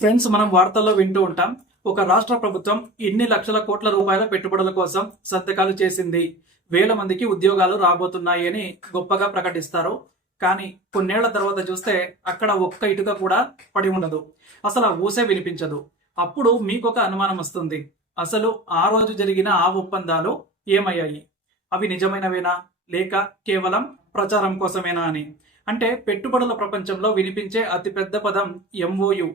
Friends, మనం వార్తల్లో వింటూ ఉంటాం, ఒక రాష్ట్ర ప్రభుత్వం ఇన్ని లక్షల కోట్ల రూపాయల పెట్టుబడుల కోసం సంతకాలు చేసింది, వేల మందికి ఉద్యోగాలు రాబోతున్నాయి అని గొప్పగా ప్రకటిస్తారు. కానీ కొన్నేళ్ల తర్వాత చూస్తే అక్కడ ఒక్క ఇటుక కూడా పడి ఉండదు, అసలు ఆ ఊసే వినిపించదు. అప్పుడు మీకొక అనుమానం వస్తుంది, అసలు ఆ రోజు జరిగిన ఆ ఒప్పందాలు ఏమయ్యాయి? అవి నిజమైనవేనా, లేక కేవలం ప్రచారం కోసమేనా అని. అంటే పెట్టుబడుల ప్రపంచంలో వినిపించే అతిపెద్ద పదం ఎంఓయు.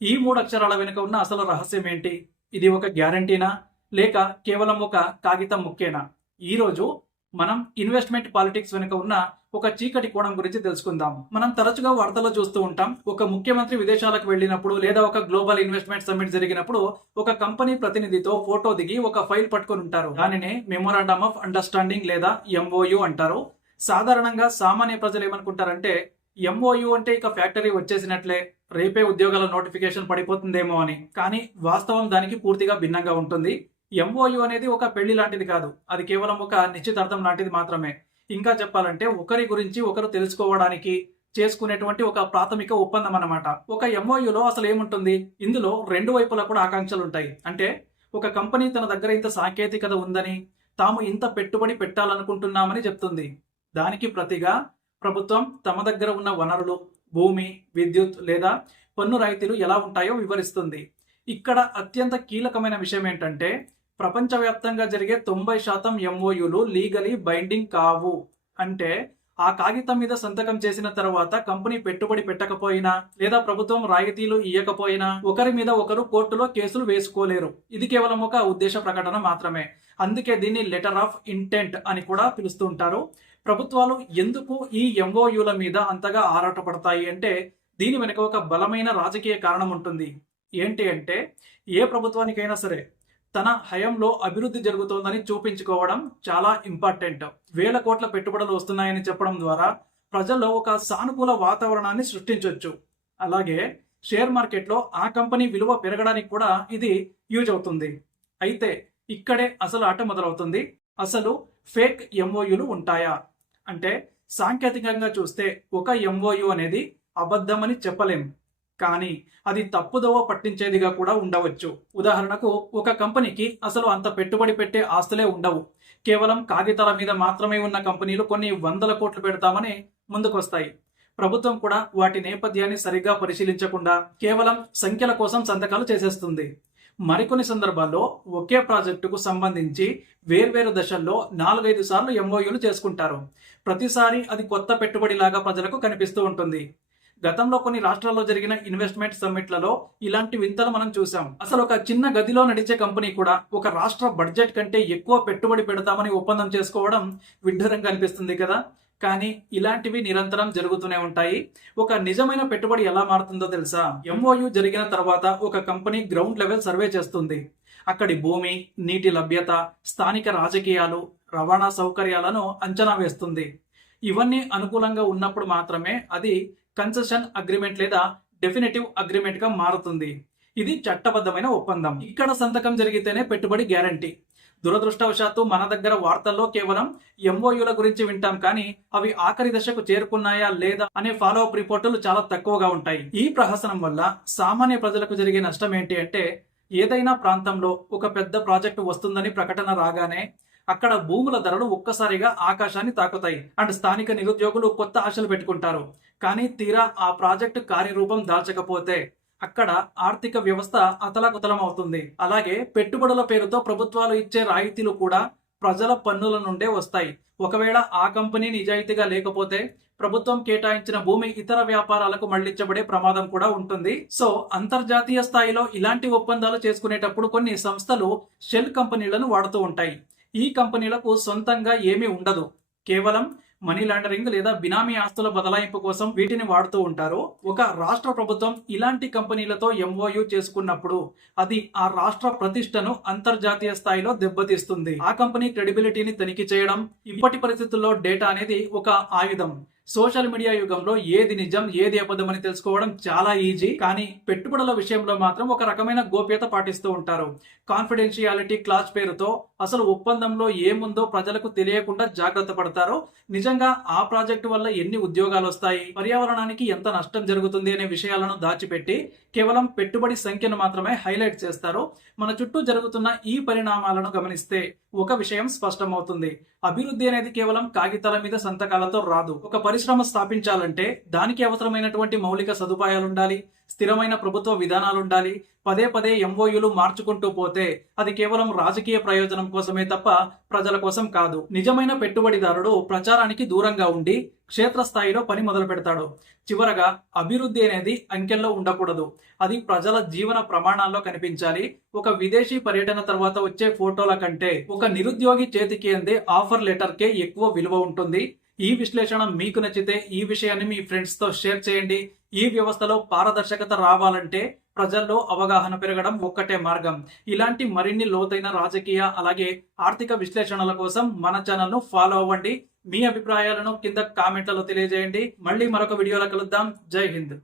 ఈ మూడు అక్షరాల వెనుక ఉన్న అసలు రహస్యం ఏంటి? ఇది ఒక గ్యారంటీనా, లేక కేవలం ఒక కాగితం ముక్కేనా? ఈరోజు మనం ఇన్వెస్ట్మెంట్ పాలిటిక్స్ వెనుక ఉన్న ఒక చీకటి కోణం గురించి తెలుసుకుందాం. మనం తరచుగా వార్తల్లో చూస్తూ ఉంటాం, ఒక ముఖ్యమంత్రి విదేశాలకు వెళ్ళినప్పుడు లేదా ఒక గ్లోబల్ ఇన్వెస్ట్మెంట్ సమ్మిట్ జరిగినప్పుడు ఒక కంపెనీ ప్రతినిధితో ఫోటో దిగి ఒక ఫైల్ పట్టుకొని ఉంటారు. దానినే మెమోరాండమ్ ఆఫ్ అండర్స్టాండింగ్ లేదా ఎంఓయు అంటారు. సాధారణంగా సామాన్య ప్రజలు ఏమనుకుంటారంటే, ఎంఓయు అంటే ఇక ఫ్యాక్టరీ వచ్చేసినట్లే, రేపే ఉద్యోగాల నోటిఫికేషన్ పడిపోతుందేమో అని. కానీ వాస్తవం దానికి పూర్తిగా భిన్నంగా ఉంటుంది. ఎంఓయు అనేది ఒక పెళ్లి లాంటిది కాదు, అది కేవలం ఒక నిశ్చితార్థం లాంటిది మాత్రమే. ఇంకా చెప్పాలంటే ఒకరి గురించి ఒకరు తెలుసుకోవడానికి చేసుకునేటువంటి ఒక ప్రాథమిక ఒప్పందం అన్నమాట. ఒక ఎంఓయులో అసలు ఏముంటుంది? ఇందులో రెండు వైపులా కూడా ఆకాంక్షలు ఉంటాయి. అంటే ఒక కంపెనీ తన దగ్గర ఇంత సాంకేతికత ఉందని, తాము ఇంత పెట్టుబడి పెట్టాలనుకుంటున్నామని చెప్తుంది. దానికి ప్రతిగా ప్రభుత్వం తమ దగ్గర ఉన్న వనరులు, భూమి, విద్యుత్ లేదా పన్ను రాయితీలు ఎలా ఉంటాయో వివరిస్తుంది. ఇక్కడ అత్యంత కీలకమైన విషయం ఏంటంటే, ప్రపంచవ్యాప్తంగా జరిగే 90% ఎంఓయూలు లీగలీ బైండింగ్ కావు. అంటే ఆ కాగితం మీద సంతకం చేసిన తర్వాత కంపెనీ పెట్టుబడి పెట్టకపోయినా లేదా ప్రభుత్వం రాయితీలు ఇవ్వకపోయినా ఒకరి మీద ఒకరు కోర్టులో కేసులు వేసుకోలేరు. ఇది కేవలం ఒక ఉద్దేశ ప్రకటన మాత్రమే. అందుకే దీన్ని లెటర్ ఆఫ్ ఇంటెంట్ అని కూడా పిలుస్తూ ఉంటారు. ప్రభుత్వాలు ఎందుకు ఈ ఎంఓయూల మీద అంతగా ఆరాటపడతాయి అంటే, దీని వెనుక ఒక బలమైన రాజకీయ కారణం ఉంటుంది. ఏంటి అంటే, ఏ ప్రభుత్వానికైనా సరే తన హయంలో అభివృద్ధి జరుగుతోందని చూపించుకోవడం చాలా ఇంపార్టెంట్. వేల కోట్ల పెట్టుబడులు వస్తున్నాయని చెప్పడం ద్వారా ప్రజల్లో ఒక సానుకూల వాతావరణాన్ని సృష్టించవచ్చు. అలాగే షేర్ మార్కెట్లో ఆ కంపెనీ విలువ పెరగడానికి కూడా ఇది యూజ్ అవుతుంది. అయితే ఇక్కడే అసలు ఆట మొదలవుతుంది. అసలు ఫేక్ ఎంఓయూలు ఉంటాయా అంటే, సాంకేతికంగా చూస్తే ఒక ఎంఓయు అనేది అబద్ధమని చెప్పలేం, కానీ అది తప్పుదోవ పట్టించేదిగా కూడా ఉండవచ్చు. ఉదాహరణకు, ఒక కంపెనీకి అసలు అంత పెట్టుబడి పెట్టే ఆస్తులే ఉండవు. కేవలం కాగితాల మీద మాత్రమే ఉన్న కంపెనీలు కొన్ని వందల కోట్లు పెడతామని ముందుకొస్తాయి. ప్రభుత్వం కూడా వాటి నేపథ్యాన్ని సరిగ్గా పరిశీలించకుండా కేవలం సంఖ్యల కోసం సంతకాలు చేసేస్తుంది. మరికొన్ని సందర్భాల్లో ఒకే ప్రాజెక్టుకు సంబంధించి వేర్వేరు దశల్లో 4-5 సార్లు ఎంఓయూలు చేసుకుంటారు. ప్రతిసారి అది కొత్త పెట్టుబడి లాగా ప్రజలకు కనిపిస్తూ ఉంటుంది. గతంలో కొన్ని రాష్ట్రాల్లో జరిగిన ఇన్వెస్ట్మెంట్ సమ్మిట్లలో ఇలాంటి వింతలు మనం చూసాం. అసలు ఒక చిన్న గదిలో నడిచే కంపెనీ కూడా ఒక రాష్ట్ర బడ్జెట్ కంటే ఎక్కువ పెట్టుబడి పెడతామని ఒప్పందం చేసుకోవడం విడ్డూరంగా అనిపిస్తుంది కదా. కానీ ఇలాంటివి నిరంతరం జరుగుతూనే ఉంటాయి. ఒక నిజమైన పెట్టుబడి ఎలా మారుతుందో తెలుసా? ఎంఓయు జరిగిన తర్వాత ఒక కంపెనీ గ్రౌండ్ లెవెల్ సర్వే చేస్తుంది. అక్కడి భూమి, నీటి లభ్యత, స్థానిక రాజకీయాలు, రవాణా సౌకర్యాలను అంచనా వేస్తుంది. ఇవన్నీ అనుకూలంగా ఉన్నప్పుడు మాత్రమే అది కన్సెషన్ అగ్రిమెంట్ లేదా డెఫినెటివ్ అగ్రిమెంట్ గా మారుతుంది. ఇది చట్టబద్ధమైన ఒప్పందం. ఇక్కడ సంతకం జరిగితేనే పెట్టుబడి గ్యారంటీ. దురదృష్టవశాత్తు మన దగ్గర వార్తల్లో కేవలం ఎంఓయూల గురించి వింటాం, కానీ అవి ఆఖరి దశకు చేరుకున్నాయా లేదా అనే ఫాలో అప్ రిపోర్టులు చాలా తక్కువగా ఉంటాయి. ఈ ప్రహసనం వల్ల సామాన్య ప్రజలకు జరిగే నష్టం ఏంటి అంటే, ఏదైనా ప్రాంతంలో ఒక పెద్ద ప్రాజెక్టు వస్తుందని ప్రకటన రాగానే అక్కడ భూముల ధరలు ఒక్కసారిగా ఆకాశాన్ని తాకుతాయి అండ్ స్థానిక నిరుద్యోగులు కొత్త ఆశలు పెట్టుకుంటారు. కానీ తీరా ఆ ప్రాజెక్టు కార్యరూపం దాల్చకపోతే అక్కడ ఆర్థిక వ్యవస్థ అతలాకుతలం అవుతుంది. అలాగే పెట్టుబడుల పేరుతో ప్రభుత్వాలు ఇచ్చే రాయితీలు కూడా ప్రజల పన్నుల నుండే వస్తాయి. ఒకవేళ ఆ కంపెనీ నిజాయితీగా లేకపోతే ప్రభుత్వం కేటాయించిన భూమి ఇతర వ్యాపారాలకు మళ్లించబడే ప్రమాదం కూడా ఉంటుంది. సో అంతర్జాతీయ స్థాయిలో ఇలాంటి ఒప్పందాలు చేసుకునేటప్పుడు కొన్ని సంస్థలు షెల్ కంపెనీలను వాడుతూ ఉంటాయి. ఈ కంపెనీలకు సొంతంగా ఏమీ ఉండదు, కేవలం మనీ లాండరింగ్ లేదా బినామీ ఆస్తుల బదలాయింపు కోసం వీటిని వాడుతూ ఉంటారు. ఒక రాష్ట్ర ప్రభుత్వం ఇలాంటి కంపెనీలతో ఎంఓయు చేసుకున్నప్పుడు అది ఆ రాష్ట్ర ప్రతిష్టను అంతర్జాతీయ స్థాయిలో దెబ్బతీస్తుంది. ఆ కంపెనీ క్రెడిబిలిటీని తనిఖీ చేయడం, ఇప్పటి పరిస్థితుల్లో డేటా అనేది ఒక ఆయుధం. సోషల్ మీడియా యుగంలో ఏది నిజం ఏది అబద్ధం అని తెలుసుకోవడం చాలా ఈజీ. కానీ పెట్టుబడుల విషయంలో మాత్రం ఒక రకమైన గోప్యత పాటిస్తూ ఉంటారు. కాన్ఫిడెన్షియాలిటీ క్లాస్ పేరుతో అసలు ఒప్పందంలో ఏముందో ప్రజలకు తెలియకుండా జాగ్రత్త పడతారో, నిజంగా ఆ ప్రాజెక్టు వల్ల ఎన్ని ఉద్యోగాలు వస్తాయి, పర్యావరణానికి ఎంత నష్టం జరుగుతుంది అనే విషయాలను దాచిపెట్టి కేవలం పెట్టుబడి సంఖ్యను మాత్రమే హైలైట్ చేస్తారు. మన చుట్టూ జరుగుతున్న ఈ పరిణామాలను గమనిస్తే ఒక విషయం స్పష్టమవుతుంది. అభివృద్ధి అనేది కేవలం కాగితాల మీద సంతకాలతో రాదు. ఒక పరిశ్రమ స్థాపించాలంటే దానికి అవసరమైనటువంటి మౌలిక సదుపాయాలు ఉండాలి, స్థిరమైన ప్రభుత్వ విధానాలు ఉండాలి. పదే పదే ఎంఓయూలు మార్చుకుంటూ పోతే అది కేవలం రాజకీయ ప్రయోజనం కోసమే తప్ప ప్రజల కోసం కాదు. నిజమైన పెట్టుబడిదారుడు ప్రచారానికి దూరంగా ఉండి క్షేత్రస్థాయిలో పని మొదలు పెడతాడు. చివరగా అభివృద్ధి అనేది అంకెల్లో ఉండకూడదు, అది ప్రజల జీవన ప్రమాణాల్లో కనిపించాలి. ఒక విదేశీ పర్యటన తర్వాత వచ్చే ఫోటోల కంటే ఒక నిరుద్యోగి చేతికి అందే ఆఫర్ లెటర్కే ఎక్కువ విలువ ఉంటుంది. ఈ విశ్లేషణ మీకు నచ్చితే ఈ విషయాన్ని మీ ఫ్రెండ్స్ తో షేర్ చేయండి. ఈ వ్యవస్థలో పారదర్శకత రావాలంటే ప్రజల్లో అవగాహన పెరగడం ఒక్కటే మార్గం. ఇలాంటి మరిన్ని లోతైన రాజకీయ అలాగే ఆర్థిక విశ్లేషణల కోసం మన ఛానల్ ను ఫాలో అవ్వండి. మీ అభిప్రాయాలను కింద కామెంట్లలో తెలియజేయండి. మళ్ళీ మరొక వీడియోలో కలుద్దాం. జై హింద్.